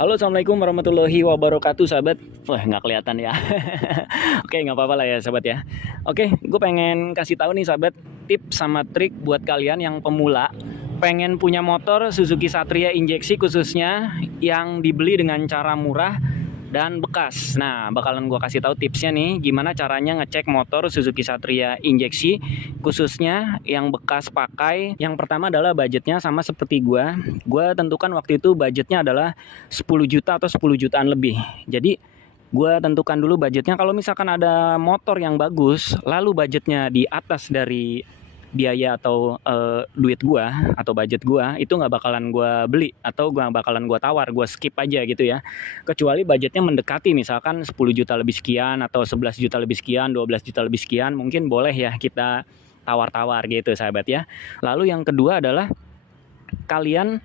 Halo, assalamualaikum warahmatullahi wabarakatuh, sahabat. Wah, nggak kelihatan ya. Oke, nggak apa-apa lah ya, sahabat ya. Oke, gue pengen kasih tahu nih, sahabat, tips sama trik buat kalian yang pemula pengen punya motor Suzuki Satria injeksi khususnya yang dibeli dengan cara murah dan bekas. Nah, bakalan gue kasih tahu tipsnya nih, gimana caranya ngecek motor Suzuki Satria injeksi khususnya yang bekas pakai. Yang pertama adalah budgetnya sama seperti gue tentukan waktu itu budgetnya adalah 10 juta atau 10 jutaan lebih. Jadi gue tentukan dulu budgetnya. Kalau misalkan ada motor yang bagus lalu budgetnya di atas dari biaya atau duit gua atau budget gua, itu nggak bakalan gua beli atau gua bakalan gua tawar, gua skip aja gitu ya. Kecuali budgetnya mendekati, misalkan 10 juta lebih sekian atau 11 juta lebih sekian, 12 juta lebih sekian, mungkin boleh ya kita tawar-tawar gitu, sahabat ya. Lalu yang kedua adalah kalian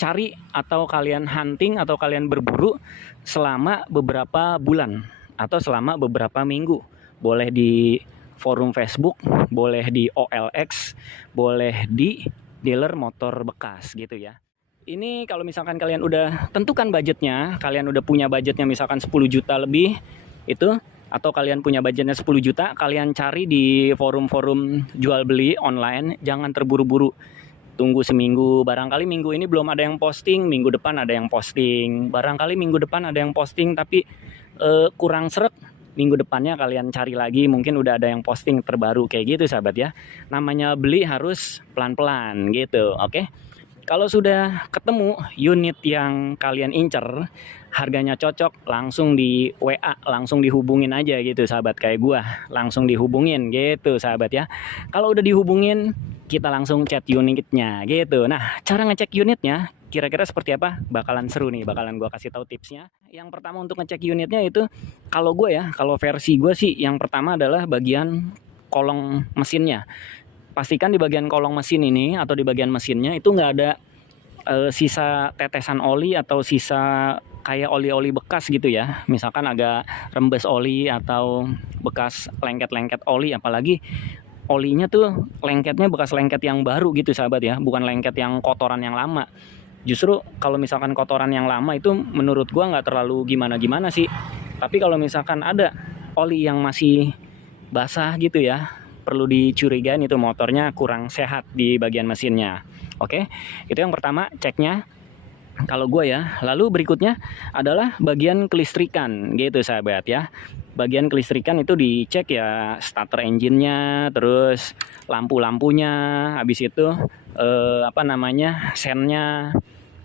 cari atau kalian hunting atau kalian berburu selama beberapa bulan atau selama beberapa minggu. Boleh di forum Facebook, boleh di OLX, boleh di dealer motor bekas gitu ya. Ini kalau misalkan kalian udah tentukan budgetnya, kalian udah punya budgetnya misalkan 10 juta lebih itu, atau kalian punya budgetnya 10 juta, kalian cari di forum-forum jual beli online, jangan terburu-buru. Tunggu seminggu, barangkali minggu ini belum ada yang posting, minggu depan ada yang posting, barangkali minggu depan ada yang posting tapi kurang seret. Minggu depannya kalian cari lagi, mungkin udah ada yang posting terbaru kayak gitu, sahabat ya. Namanya beli harus pelan-pelan gitu, oke? Kalau sudah ketemu unit yang kalian incer, harganya cocok, langsung di WA, langsung dihubungin aja gitu, sahabat, kayak gua. Langsung dihubungin gitu, sahabat ya. Kalau udah dihubungin, kita langsung chat unitnya gitu. Nah, cara ngecek unitnya kira-kira seperti apa? Bakalan seru nih, bakalan gue kasih tahu tipsnya. Yang pertama untuk ngecek unitnya itu, kalau gue ya, kalau versi gue sih, yang pertama adalah bagian kolong mesinnya. Pastikan di bagian kolong mesin ini atau di bagian mesinnya itu nggak ada sisa tetesan oli atau sisa kayak oli-oli bekas gitu ya. Misalkan agak rembes oli atau bekas lengket-lengket oli, apalagi olinya tuh lengketnya bekas lengket yang baru gitu, sahabat ya, bukan lengket yang kotoran yang lama. Justru kalau misalkan kotoran yang lama itu menurut gua nggak terlalu gimana-gimana sih. Tapi kalau misalkan ada oli yang masih basah gitu ya, perlu dicurigain itu motornya kurang sehat di bagian mesinnya. Oke, itu yang pertama ceknya. Kalau gue ya, lalu berikutnya adalah bagian kelistrikan gitu, sahabat ya. Bagian kelistrikan itu dicek ya, starter engine-nya, terus lampu-lampunya, habis itu sennya,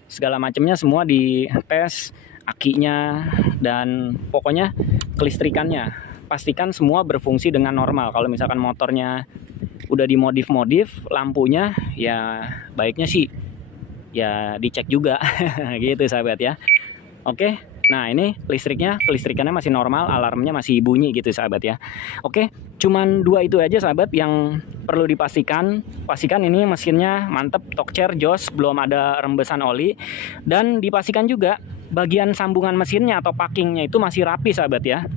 segala macamnya semua dites, akinya, dan pokoknya kelistrikannya. Pastikan semua berfungsi dengan normal. Kalau misalkan motornya udah dimodif-modif, lampunya ya baiknya sih ya dicek juga gitu, sahabat ya. Oke, nah ini kelistrikannya masih normal, alarmnya masih bunyi gitu, sahabat ya. Oke, cuman dua itu aja, sahabat, yang perlu dipastikan. Pastikan ini mesinnya mantep, tokcer, jos, belum ada rembesan oli. Dan dipastikan juga bagian sambungan mesinnya atau packingnya itu masih rapi, sahabat ya.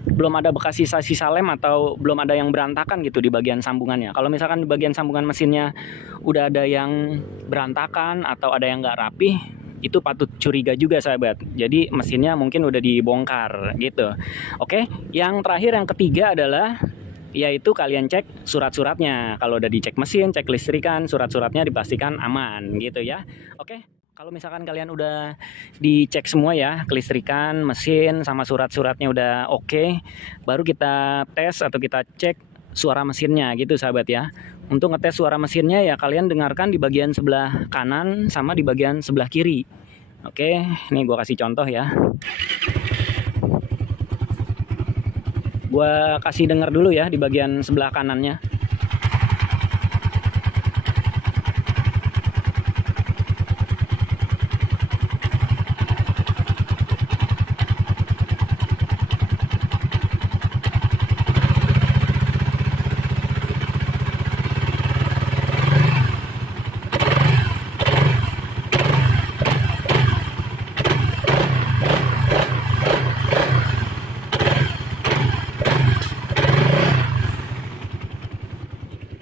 Belum ada bekas sisa-sisa lem atau belum ada yang berantakan gitu di bagian sambungannya. Kalau misalkan di bagian sambungan mesinnya udah ada yang berantakan atau ada yang nggak rapi, itu patut curiga juga, sahabat. Jadi mesinnya mungkin udah dibongkar gitu. Oke, yang terakhir, yang ketiga adalah yaitu kalian cek surat-suratnya. Kalau udah dicek mesin, cek listrikan, surat-suratnya dipastikan aman gitu ya. Oke. Kalau misalkan kalian udah dicek semua ya, kelistrikan, mesin, sama surat-suratnya udah oke, baru kita tes atau kita cek suara mesinnya gitu, sahabat ya. Untuk ngetes suara mesinnya ya kalian dengarkan di bagian sebelah kanan sama di bagian sebelah kiri. Oke, ini gue kasih contoh ya. Gue kasih denger dulu ya di bagian sebelah kanannya.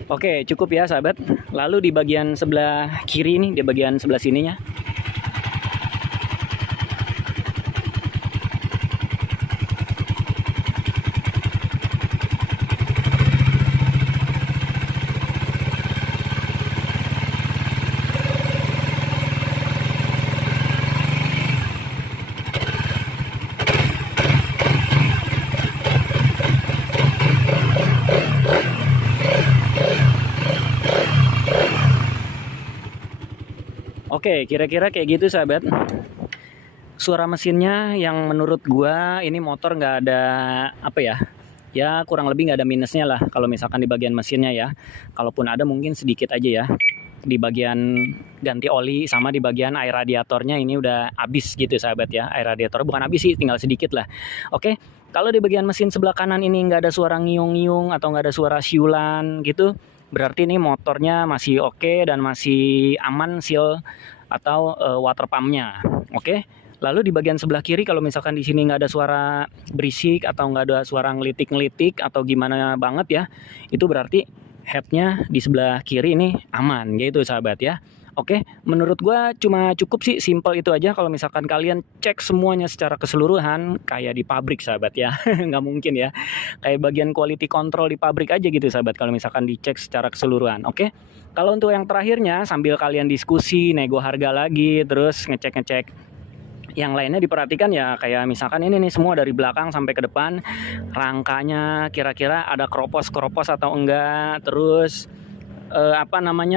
Oke, cukup ya, sahabat. Lalu di bagian sebelah kiri nih, di bagian sebelah sininya. Oke, kira-kira kayak gitu sahabat. Suara mesinnya yang menurut gua ini motor nggak ada apa ya, ya kurang lebih nggak ada minusnya lah kalau misalkan di bagian mesinnya ya. Kalaupun ada mungkin sedikit aja ya. Di bagian ganti oli sama di bagian air radiatornya ini udah habis gitu sahabat ya. Air radiator bukan habis sih, tinggal sedikit lah. Oke, kalau di bagian mesin sebelah kanan ini nggak ada suara ngiung-ngiung atau nggak ada suara siulan gitu, berarti ini motornya masih oke dan masih aman seal atau water pumpnya. Oke. Lalu di bagian sebelah kiri kalau misalkan di sini nggak ada suara berisik atau nggak ada suara ngelitik-ngelitik atau gimana banget ya, itu berarti headnya di sebelah kiri ini aman gitu sahabat ya. Oke, menurut gua cuma cukup sih simple itu aja kalau misalkan kalian cek semuanya secara keseluruhan kayak di pabrik sahabat ya. Nggak mungkin ya. Kayak bagian quality control di pabrik aja gitu sahabat kalau misalkan dicek secara keseluruhan. Oke. Kalau untuk yang terakhirnya sambil kalian diskusi, nego harga lagi, terus ngecek-ngecek yang lainnya diperhatikan ya, kayak misalkan ini nih semua dari belakang sampai ke depan, rangkanya kira-kira ada keropos-keropos atau enggak, terus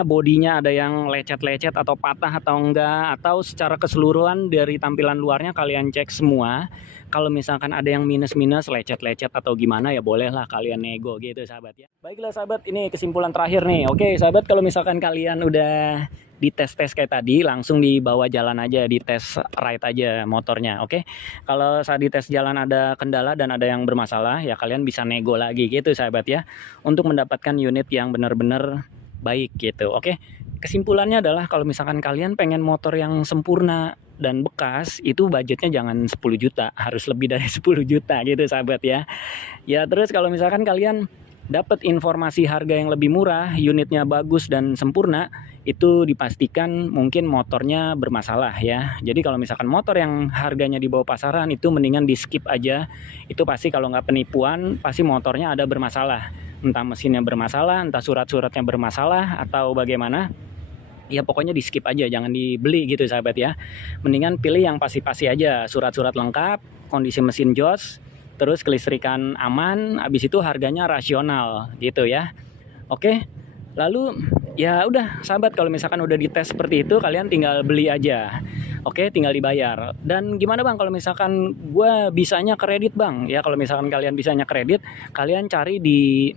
bodinya ada yang lecet-lecet atau patah atau enggak, atau secara keseluruhan dari tampilan luarnya kalian cek semua. Kalau misalkan ada yang minus-minus, lecet-lecet atau gimana ya bolehlah kalian nego gitu sahabat ya. Baiklah sahabat, ini kesimpulan terakhir nih. Oke sahabat, kalau misalkan kalian udah dites-tes kayak tadi, langsung dibawa jalan aja, dites ride aja motornya. Oke, kalau saat dites jalan ada kendala dan ada yang bermasalah ya kalian bisa nego lagi gitu sahabat ya, untuk mendapatkan unit yang benar-benar baik gitu. Oke, kesimpulannya adalah kalau misalkan kalian pengen motor yang sempurna dan bekas, itu budgetnya jangan 10 juta, harus lebih dari 10 juta gitu sahabat ya. Ya terus kalau misalkan kalian dapat informasi harga yang lebih murah, unitnya bagus dan sempurna, itu dipastikan mungkin motornya bermasalah ya. Jadi kalau misalkan motor yang harganya di bawah pasaran itu mendingan di skip aja. Itu pasti kalau nggak penipuan, pasti motornya ada bermasalah. Entah mesinnya bermasalah, entah surat-suratnya bermasalah, atau bagaimana. Ya pokoknya di skip aja, jangan dibeli gitu sahabat ya. Mendingan pilih yang pasti-pasti aja, surat-surat lengkap, kondisi mesin jos, terus kelistrikan aman, habis itu harganya rasional gitu ya. Oke, lalu ya udah sahabat, kalau misalkan udah dites seperti itu kalian tinggal beli aja. Oke, tinggal dibayar. Dan gimana bang kalau misalkan gue bisanya kredit bang? Ya kalau misalkan kalian bisanya kredit, kalian cari di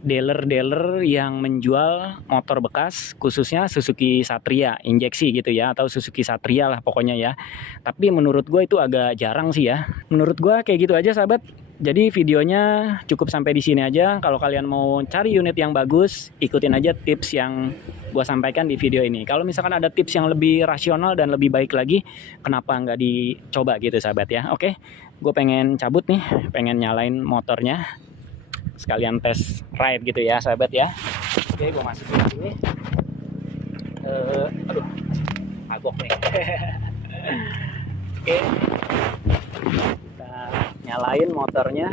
dealer-dealer yang menjual motor bekas, khususnya Suzuki Satria injeksi gitu ya, atau Suzuki Satria lah pokoknya ya. Tapi menurut gue itu agak jarang sih ya. Menurut gue kayak gitu aja sahabat. Jadi videonya cukup sampai di sini aja. Kalau kalian mau cari unit yang bagus, ikutin aja tips yang gue sampaikan di video ini. Kalau misalkan ada tips yang lebih rasional dan lebih baik lagi, kenapa nggak dicoba gitu sahabat ya. Oke, gue pengen cabut nih, pengen nyalain motornya, sekalian tes ride gitu ya sahabat ya. Oke, gue masukin di sini. Aduh, agok nih. Oke, kita nyalain motornya.